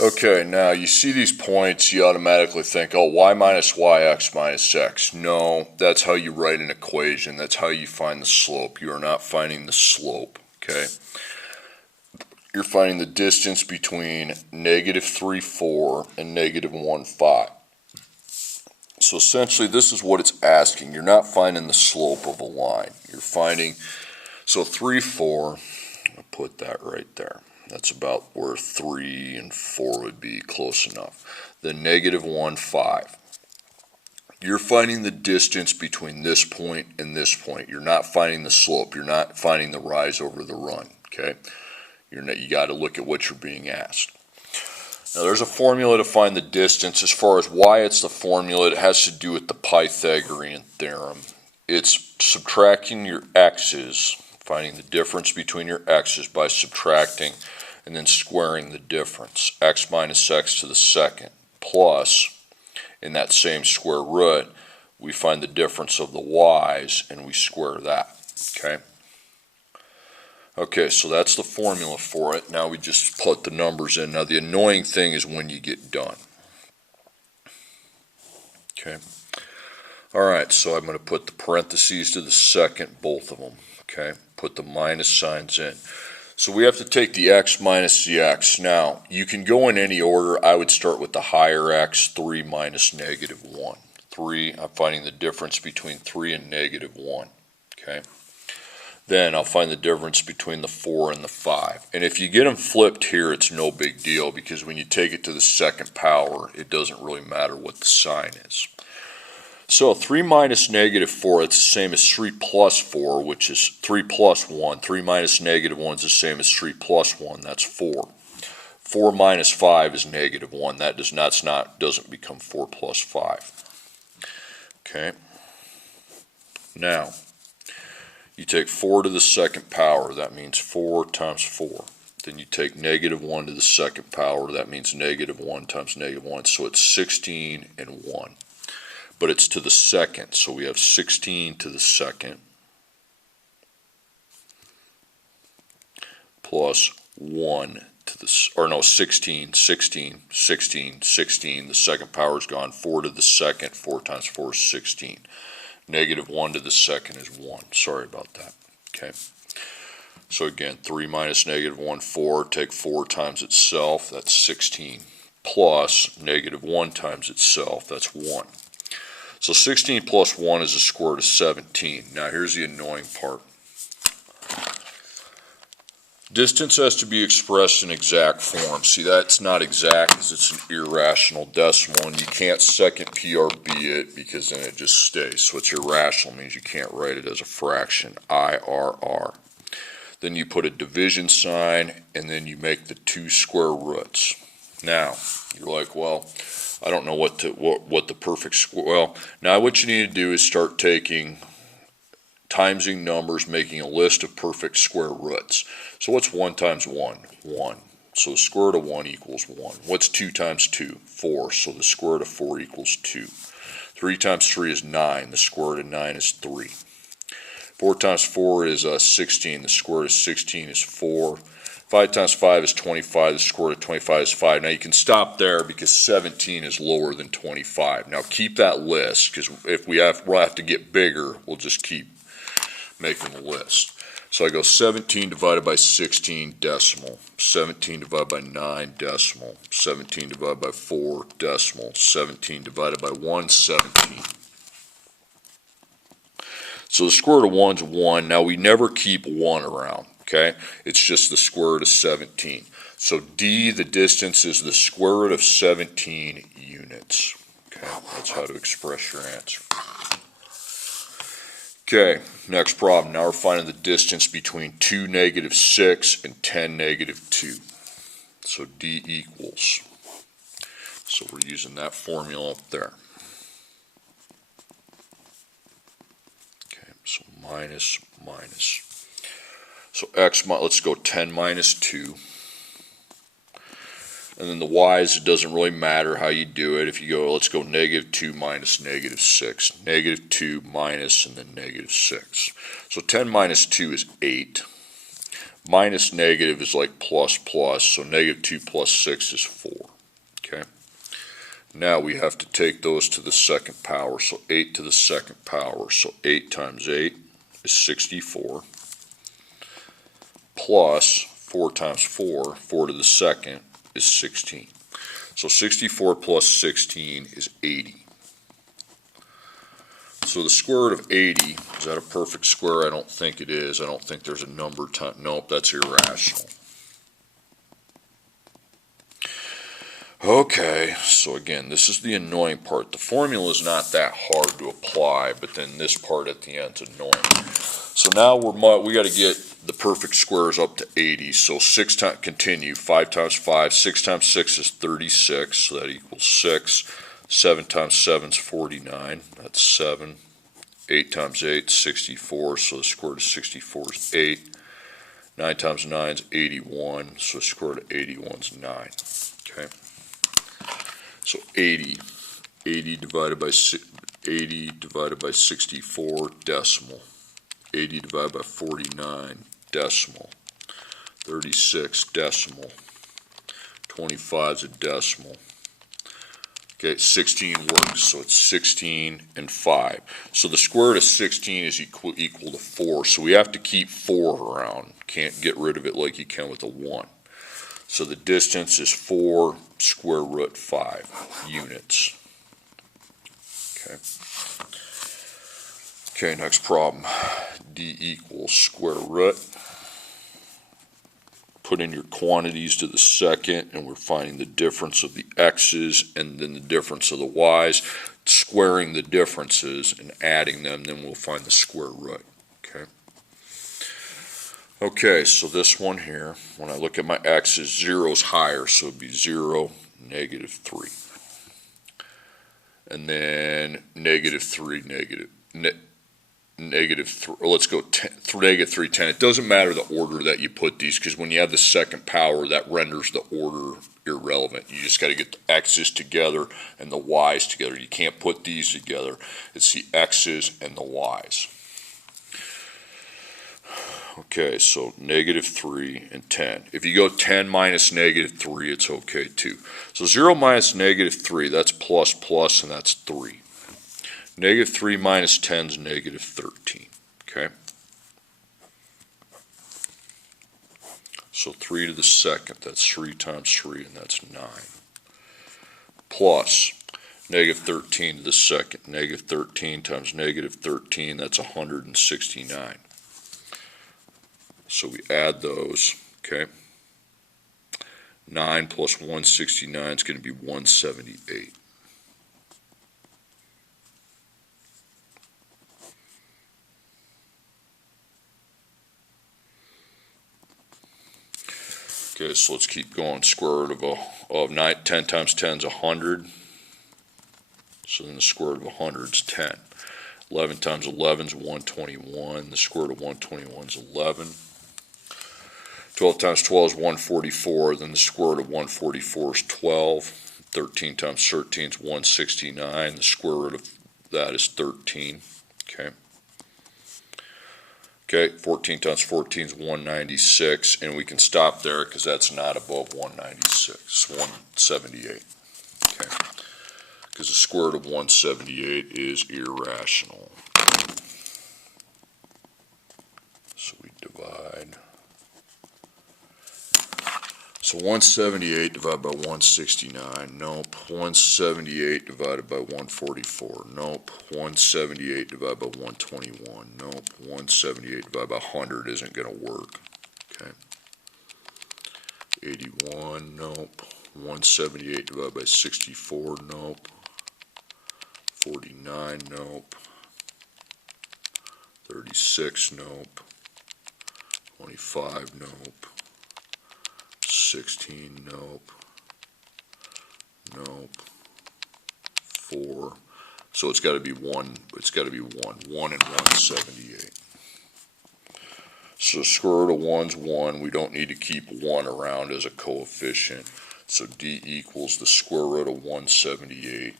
Okay, now you see these points, you automatically think, oh, y minus y, x minus x. No, that's how you write an equation. That's how you find the slope. You are not finding the slope, okay? You're finding the distance between negative 3, 4 and negative 1, 5. So essentially, this is what it's asking. You're not finding the slope of a line. You're finding, so 3, 4, I'll put that right there. That's about where 3 and 4 would be, close enough. Then negative 1, 5. You're finding the distance between this point and this point. You're not finding the slope. You're not finding the rise over the run, okay? You got to look at what you're being asked. Now there's a formula to find the distance. As far as why it's the formula, it has to do with the Pythagorean theorem. It's subtracting your x's, finding the difference between your x's by subtracting and then squaring the difference. X minus x to the second plus, in that same square root, we find the difference of the y's and we square that, okay? Okay, so that's the formula for it. Now we just put the numbers in. Now the annoying thing is when you get done. Okay. Alright, so I'm going to put the parentheses to the second, both of them. Okay, put the minus signs in. So we have to take the x minus the x. Now, you can go in any order. I would start with the higher x, 3 minus negative 1. 3, I'm finding the difference between 3 and negative 1. Okay. Then I'll find the difference between the 4 and the 5. And if you get them flipped here, it's no big deal because when you take it to the second power, it doesn't really matter what the sign is. So 3 minus negative 4, it's the same as 3 plus 4, which is 3 plus 1. 3 minus negative 1 is the same as 3 plus 1, that's 4. 4 minus 5 is negative 1. That doesn't become 4 plus 5. Okay. Now, you take 4 to the second power, that means 4 times 4. Then you take negative 1 to the second power, that means negative 1 times negative 1. So it's 16 and 1. But it's to the second, so we have 16 to the second plus 1 to the, or no, 16, 16, 16, 16. The second power is gone. 4 to the second, 4 times 4 is 16. Negative 1 to the second is 1. Sorry about that. Okay. So again, 3 minus negative 1, 4. Take 4 times itself, that's 16. Plus negative 1 times itself, that's 1. So 16 plus 1 is the square root of 17. Now here's the annoying part. Distance has to be expressed in exact form. See, that's not exact because it's an irrational decimal, and you can't second PRB it because then it just stays. So it's irrational, means you can't write it as a fraction, IRR. Then you put a division sign, and then you make the 2 square roots. Now, you're like, well, I don't know what the perfect square, well, now what you need to do is start taking timesing numbers, making a list of perfect square roots. So what's 1 times 1? 1. So the square root of 1 equals 1. What's 2 times 2? 4. So the square root of 4 equals 2. 3 times 3 is 9. The square root of 9 is 3. 4 times 4 is 16. The square root of 16 is 4. 5 times 5 is 25. The square root of 25 is 5. Now you can stop there because 17 is lower than 25. Now keep that list because if we'll have to get bigger, we'll just keep making the list. So I go 17 divided by 16 decimal, 17 divided by 9 decimal, 17 divided by 4 decimal, 17 divided by 1, 17. So the square root of 1 is 1. Now we never keep 1 around, okay? It's just the square root of 17. So D, the distance, is the square root of 17 units. Okay, that's how to express your answer. Okay, next problem. Now we're finding the distance between 2, negative 6 and 10, negative 2. So D equals. So we're using that formula up there. Okay, so minus, minus. So X, let's go 10 minus 2. And then the y's, it doesn't really matter how you do it. If you go, let's go negative 2 minus negative 6. Negative 2 minus and then negative 6. So 10 minus 2 is 8. Minus negative is like plus plus. So negative 2 plus 6 is 4. Now we have to take those to the second power, so 8 to the second power. So 8 times 8 is 64, plus 4 times 4, 4 to the second is 16. So 64 plus 16 is 80. So the square root of 80, is that a perfect square? I don't think it is. I don't think there's a number time. Nope, that's irrational. Okay, so again, this is the annoying part. The formula is not that hard to apply, but then this part at the end is annoying. So now we got to get the perfect squares up to 80. So 6 times, continue, 5 times 5, 6 times 6 is 36, so that equals 6. 7 times 7 is 49, that's 7. 8 times 8 is 64, so the square root of 64 is 8. 9 times 9 is 81, so the square root of 81 is 9. Okay. So 80 divided by 64 decimal. 80 divided by 49 decimal. 36 decimal. 25 is a decimal. Okay, 16 works, so it's 16 and 5. So the square root of 16 is equal to 4, so we have to keep 4 around. Can't get rid of it like you can with a 1. So the distance is 4 square root 5 units. Okay. Okay, next problem. D equals square root. Put in your quantities to the second, and we're finding the difference of the x's and then the difference of the y's, squaring the differences and adding them, then we'll find the square root. Okay. Okay, so this one here, when I look at my x's, 0 is higher, so it'd be 0, negative 3. And then negative 3, negative 3, or let's go negative 3, 10. It doesn't matter the order that you put these, because when you have the second power, that renders the order irrelevant. You just got to get the x's together and the y's together. You can't put these together. It's the x's and the y's. Okay, so negative 3 and 10. If you go 10 minus negative 3, it's okay too. So 0 minus negative 3, that's plus plus, and that's 3. Negative 3 minus 10 is negative 13. Okay? So 3 to the second, that's 3 times 3, and that's 9. Plus negative 13 to the second. Negative 13 times negative 13, that's 169. So we add those, okay? 9 plus 169 is going to be 178. Okay, so let's keep going. Square root of 10 times 10 is 100. So then the square root of 100 is 10. 11 times 11 is 121. The square root of 121 is 11. 12 times 12 is 144. Then the square root of 144 is 12. 13 times 13 is 169. The square root of that is 13. Okay. Okay, 14 times 14 is 196, and we can stop there because that's not above 196, 178. Okay, because the square root of 178 is irrational. So we divide. So 178 divided by 169, nope. 178 divided by 144, nope. 178 divided by 121, nope. 178 divided by 100 isn't going to work. Okay. 81, nope. 178 divided by 64, nope. 49, nope. 36, nope. 25, nope. 16, nope. Nope. 4. So it's got to be 1. It's got to be 1. 1 and 178. So square root of 1 is 1. We don't need to keep 1 around as a coefficient. So D equals the square root of 178